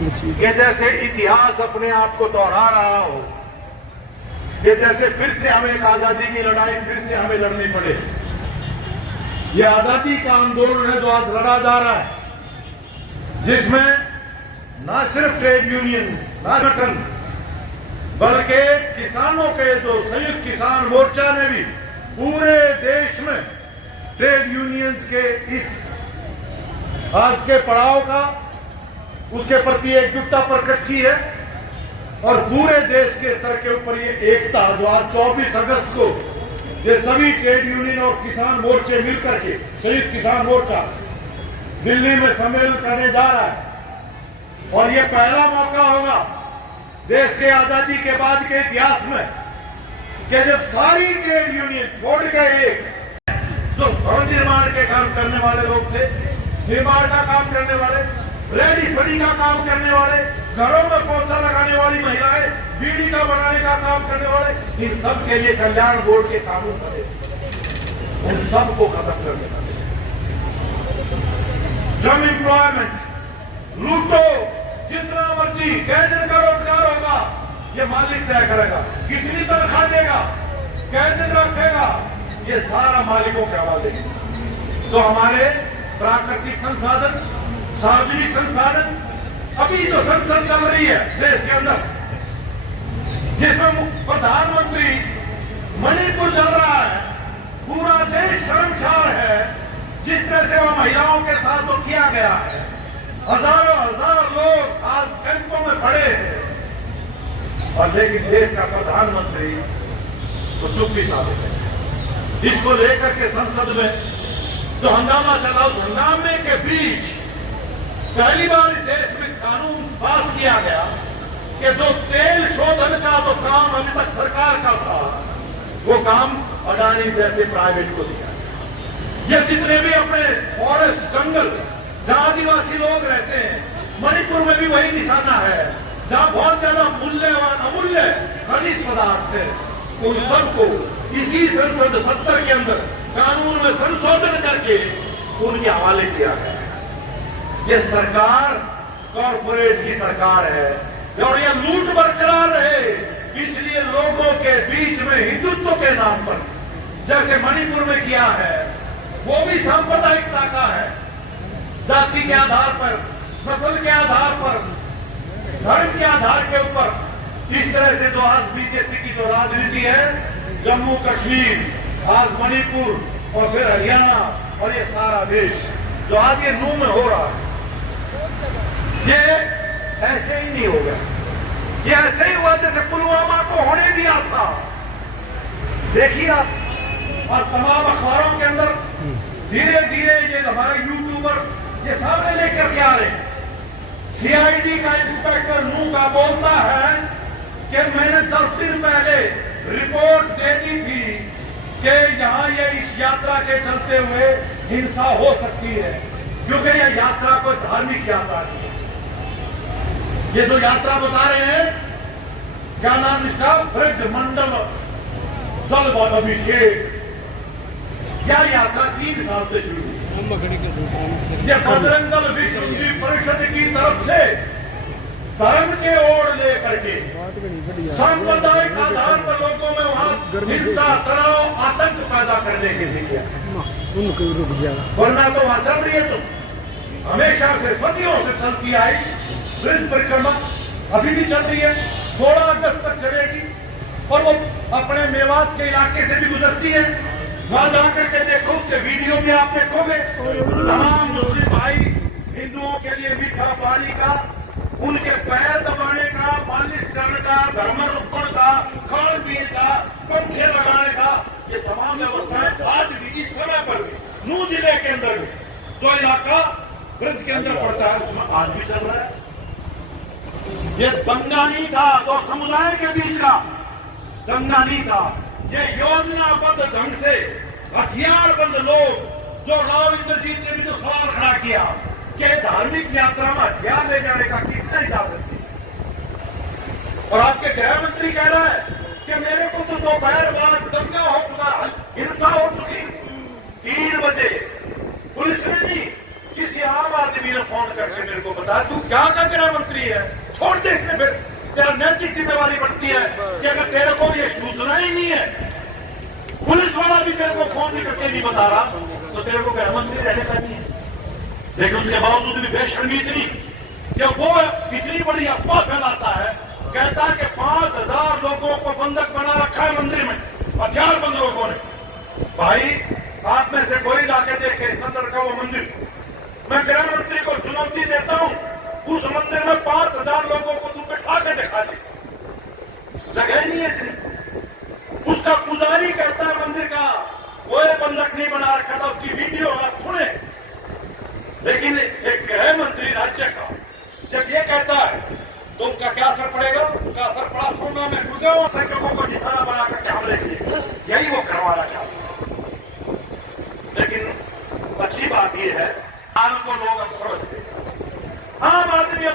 कि जैसे इतिहास अपने आप को दोहरा रहा हो, कि जैसे फिर से हमें एक आजादी की लड़ाई फिर से हमें लड़नी पड़े। ये आजादी का आंदोलन है जो आज लड़ा जा रहा है, जिसमें ना सिर्फ ट्रेड यूनियन ना संगठन बल्कि किसानों के जो संयुक्त किसान मोर्चा ने भी पूरे देश में ट्रेड यूनियंस के इस आज के पड़ाव का उसके प्रति एकजुटता प्रकट की है। और पूरे देश के स्तर के ऊपर ये एकता जो आज 24 अगस्त को ये सभी ट्रेड यूनियन और किसान मोर्चे मिलकर के संयुक्त किसान मोर्चा दिल्ली में सम्मेलन करने जा रहा है। और ये पहला मौका होगा देश के आजादी के बाद के इतिहास में कि जब सारी ट्रेड यूनियन छोड़ के एक जो भवन निर्माण के काम करने वाले लोग थे, निर्माण का काम करने वाले, रेडी फड़ी का काम करने वाले, घरों में पोछा लगाने वाली महिलाएं, बीड़ी का बनाने का काम करने वाले, इन सब के लिए कल्याण बोर्ड के कानून बने, उन सबको खत्म करने का। जब एम्प्लॉयमेंट लूटो जितना मर्जी, कै दिन का रोजगार होगा ये मालिक तय करेगा, कितनी तनख्वाह देगा, कै दिन रखेगा, ये सारा मालिकों के हवाले। तो हमारे प्राकृतिक संसाधन, सार्वजनिक संसाधन, अभी जो संसद चल रही है देश के अंदर, जिसमें प्रधानमंत्री मणिपुर चल रहा है, पूरा देश शर्मसार है जिस तरह से वह महिलाओं के साथ जो किया गया है। हजारों हजार लोग आज कैंपों में पड़े हैं और लेकिन देश का प्रधानमंत्री तो चुप ही साबित है। इसको लेकर के संसद में जो हंगामा चला, उस हंगामे के बीच पहली बार इस देश में कानून पास किया गया कि जो तेल शोधन का जो काम अभी तक सरकार का था, वो काम अडानी जैसे प्राइवेट को दिया। ये जितने भी अपने फॉरेस्ट जंगल जहां आदिवासी लोग रहते हैं, मणिपुर में भी वही निशाना है, जहां बहुत ज्यादा मूल्यवान अमूल्य खनिज पदार्थ है, उन सबको इसी संसद 70 के अंदर कानून में संशोधन करके उनके हवाले किया है। ये सरकार कॉर्पोरेट की सरकार है और ये लूट बरकरार रहे, इसलिए लोगों के बीच में हिंदुत्व के नाम पर जैसे मणिपुर में किया है, वो भी सांप्रदायिकता का है, जाति के आधार पर, नस्ल के आधार पर, धर्म के आधार के ऊपर इस तरह से जो आज बीजेपी की जो राजनीति है, जम्मू कश्मीर, आज मणिपुर और फिर हरियाणा और ये सारा देश जो आज ये नूह में हो रहा है, ये ऐसे ही नहीं हो गया। ये ऐसे ही हुआ जैसे पुलवामा को होने दिया था। देखिए आप आज तमाम अखबारों के अंदर धीरे धीरे ये हमारे यूट्यूबर ये सामने लेकर के आ रहे हैं। सीआईडी का इंस्पेक्टर नूह का बोलता है कि मैंने 10 दिन पहले रिपोर्ट दे दी थी कि यहाँ ये इस यात्रा के चलते हुए हिंसा हो सकती है, क्योंकि यह यात्रा कोई धार्मिक यात्रा नहीं है। ये जो यात्रा बता रहे हैं, क्या नाम इसका, ब्रज मंडल जल अभिषेक, यह यात्रा 3 साल से शुरू हुई। यह बजरंग दल विश्व हिंदू परिषद की तरफ से धर्म के ओर लेकर के सांप्रदायिक आधार पर लोगों में वहां हिंसा, तनाव, आतंक पैदा करने के लिए, वरना तो वहां चल रही है तो हमेशा से सदियों से चलती आई ब्रिज परिक्रमा, अभी भी चल रही है, 16 अगस्त तक चलेगी और वो अपने मेवात के इलाके से भी गुजरती है। वहां जाकर के देखो, उसके वीडियो भी आप देखोगे, तमाम मुस्लिम भाई हिंदुओं के लिए मीठा पानी का, उनके पैर दबाने का, मालिश करने का, धर्मारोपण का, खान पीन का, पंखे लगाने का, ये तमाम व्यवस्थाएं आज भी इस समय पर भी नूह जिले के अंदर भी जो इलाका ब्रज के अंदर पड़ता है उसमें आज भी चल रहा है। ये दंगा नहीं था तो समुदाय के बीच का दंगा नहीं था, ये योजनाबद्ध ढंग से हथियारबंद लोग, जो राव इंद्रजीत ने भी जो सवाल खड़ा किया कि धार्मिक यात्रा में हथियार ले जाने का किसने इजाजत दी, और आपके गृह मंत्री कह रहा है कि मेरे को तो दोपहर बाद दंगा हो चुका, हिंसा हो चुकी, 3 बजे पुलिस ने नहीं किसी आम आदमी ने फोन करके मेरे को बताया तू क्या का गृह मंत्री है, छोड़ दे इसमें, फिर तेरा नैतिक जिम्मेवारी बनती है कि अगर तेरे को ये सूचना ही नहीं है, पुलिस वाला भी तेरे को फोन नहीं करके नहीं बता रहा, तो तेरे को गृह मंत्री रहने का नहीं है। लेकिन उसके बावजूद भी बेशर्मी इतनी कि वो इतनी बड़ी अफवाह फैलाता है, कहता है कि 5000 लोगों को बंधक बना रखा है मंदिर में, हथियारबंद लोगों ने। भाई आप में से कोई जाके देखे अंदर का वो मंदिर, मैं गृह मंत्री को चुनौती देता हूं, उस मंदिर में 5000 लोगों को तुम बिठा के दिखा दे, जगह नहीं है इतनी। उसका पुजारी कहता है मंदिर का वो बंधक नहीं बना रखा था, उसकी वीडियो आप सुने। लेकिन एक गृह मंत्री राज्य का जब ये कहता है तो उसका क्या असर पड़ेगा? उसका असर पड़ा सोना में गुर्गांव संख्यकों को निशाना बना करके हमले किए, यही वो करवाना चाहता है। लेकिन अच्छी बात यह है, हाल को लोग अब समझ गए, आम आदमी